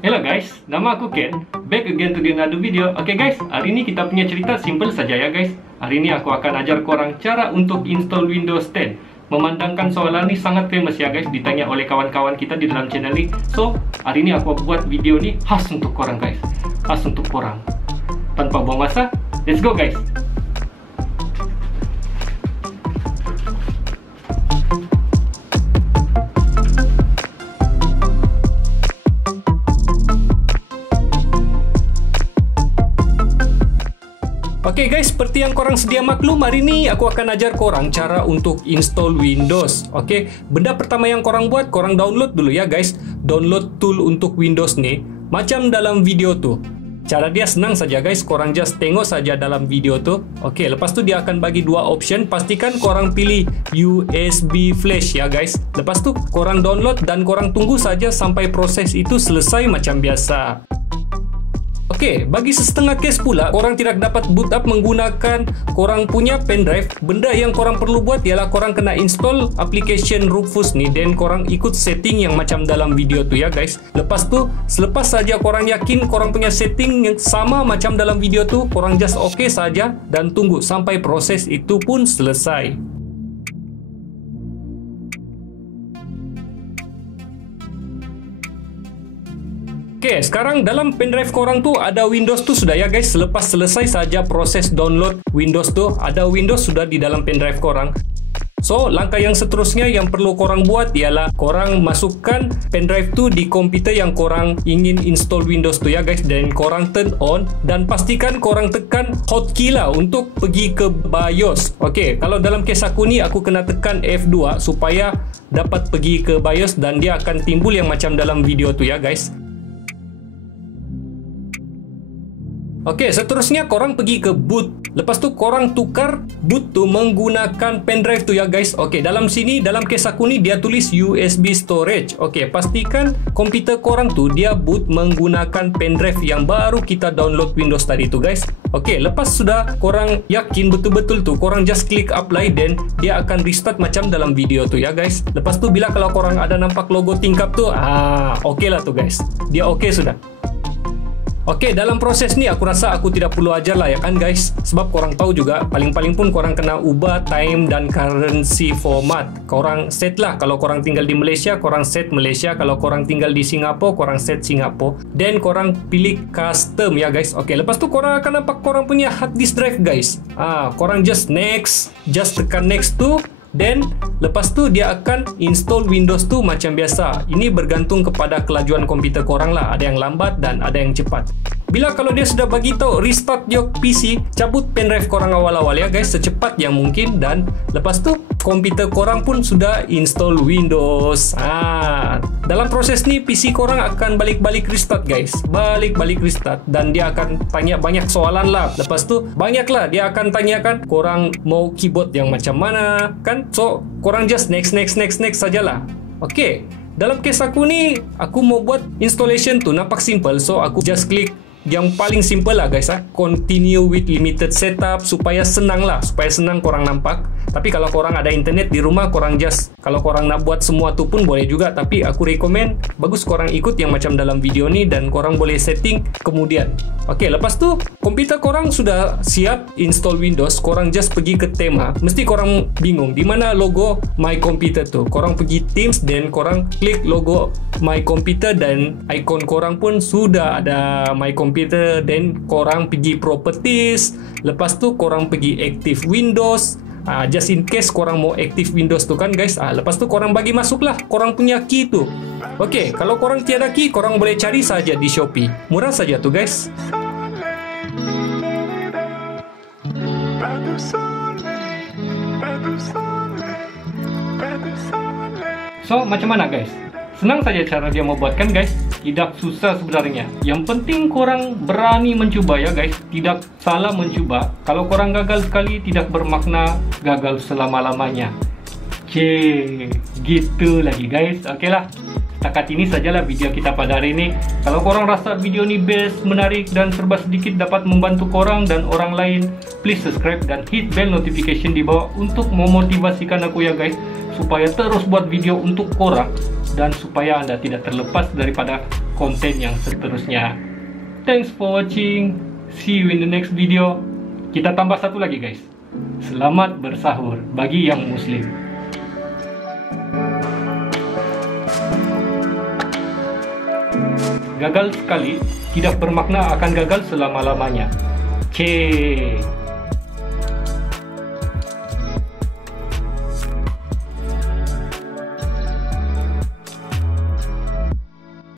Hello guys, nama aku Ken. Back again to the another video. Okay guys, hari ini kita punya cerita simple saja ya guys. Hari ini aku akan ajar korang cara untuk install Windows 10. Memandangkan soalan ini sangat famous ya guys, ditanya oleh kawan-kawan kita di dalam channel ini. So, hari ini aku buat video ini khas untuk korang guys. Khas untuk korang. Tanpa buang masa, let's go guys. Oke guys, seperti yang korang sedia maklum, hari ini aku akan ajar korang cara untuk install Windows. Oke, benda pertama yang korang buat, korang download dulu ya guys. Download tool untuk Windows nih, macam dalam video tuh. Cara dia senang saja guys, korang just tengok saja dalam video tuh. Oke, lepas tu dia akan bagi dua option. Pastikan korang pilih USB flash ya guys. Lepas tu korang download dan korang tunggu saja sampai proses itu selesai macam biasa. Oke, bagi setengah case pula, korang tidak dapat boot up menggunakan korang punya pendrive. Benda yang korang perlu buat ialah korang kena install application Rufus ni, dan korang ikut setting yang macam dalam video tu ya guys. Lepas tu, selepas saja korang yakin korang punya setting yang sama macam dalam video tu, korang just okay saja dan tunggu sampai proses itu pun selesai. Oke, sekarang dalam pendrive korang tu ada Windows tu sudah ya guys. Selepas selesai saja proses download Windows tu, ada Windows sudah di dalam pendrive korang. So, langkah yang seterusnya yang perlu korang buat ialah korang masukkan pendrive tu di komputer yang korang ingin install Windows tu ya guys, dan korang turn on dan pastikan korang tekan hotkey lah untuk pergi ke BIOS. Oke, kalau dalam case aku ni aku kena tekan F2 supaya dapat pergi ke BIOS dan dia akan timbul yang macam dalam video tu ya guys. Oke, seterusnya korang pergi ke boot. Lepas tu korang tukar boot tu menggunakan pendrive tu ya guys. Oke, dalam sini, dalam case aku ni dia tulis USB storage. Oke, pastikan komputer korang tu dia boot menggunakan pendrive yang baru kita download Windows tadi tu guys. Oke, lepas sudah korang yakin betul-betul tu, korang just klik apply dan dia akan restart macam dalam video tu ya guys. Lepas tu bila kalau korang ada nampak logo tingkap tu, oke lah tu guys. Dia oke sudah. Oke, dalam proses ni aku rasa aku tidak perlu ajar lah ya kan guys. Sebab korang tahu juga, paling-paling pun korang kena ubah time dan currency format. Korang set lah, kalau korang tinggal di Malaysia, korang set Malaysia. Kalau korang tinggal di Singapura, korang set Singapura. Dan korang pilih custom ya guys. Oke, lepas tu korang akan nampak korang punya hard disk drive guys. Korang just next, just tekan next tu. Dan lepas tu dia akan install Windows tu macam biasa. Ini bergantung kepada kelajuan komputer korang lah. Ada yang lambat dan ada yang cepat. Bila kalau dia sudah bagi tahu restart your PC, cabut pendrive korang awal-awal ya guys, secepat yang mungkin, dan lepas tu komputer korang pun sudah install Windows. Dalam proses ni PC korang akan balik-balik restart guys. Balik-balik restart dan dia akan tanya banyak soalan lah. Lepas tu banyaklah dia akan tanyakan korang mau keyboard yang macam mana kan. So korang just next sajalah. Oke, dalam case aku ni aku mau buat installation tu nampak simple. So aku just klik yang paling simple lah guys, continue with limited setup, supaya senang lah, supaya senang korang nampak. Tapi kalau korang ada internet di rumah, korang just, kalau korang nak buat semua tu pun boleh juga. Tapi aku rekomen bagus korang ikut yang macam dalam video ni dan korang boleh setting kemudian. Oke, lepas tu komputer korang sudah siap install Windows, korang just pergi ke tema. Mesti korang bingung di mana logo My Computer tu. Korang pergi Teams dan korang klik logo My Computer dan ikon korang pun sudah ada My Computer. Dan korang pergi Properties. Lepas tu korang pergi Active Windows. Just in case korang mau Active Windows tu kan guys. Lepas tu korang bagi masuklah korang punya key tu. Oke, kalau korang tiada key, korang boleh cari saja di Shopee. Murah saja tu guys. So, macam mana guys? Senang saja cara dia mau buat kan guys? Tidak susah sebenarnya. Yang penting korang berani mencuba ya guys. Tidak salah mencuba. Kalau korang gagal sekali, tidak bermakna gagal selama-lamanya. Gitu lagi guys. Oke lah. Setakat ini sajalah video kita pada hari ini. Kalau korang rasa video ini best, menarik dan serba sedikit dapat membantu korang dan orang lain, please subscribe dan hit bell notification di bawah untuk memotivasikan aku ya guys, supaya terus buat video untuk korang dan supaya anda tidak terlepas daripada konten yang seterusnya. Thanks for watching. See you in the next video. Kita tambah satu lagi guys. Selamat bersahur bagi yang muslim. Gagal sekali tidak bermakna akan gagal selama-lamanya. Cek.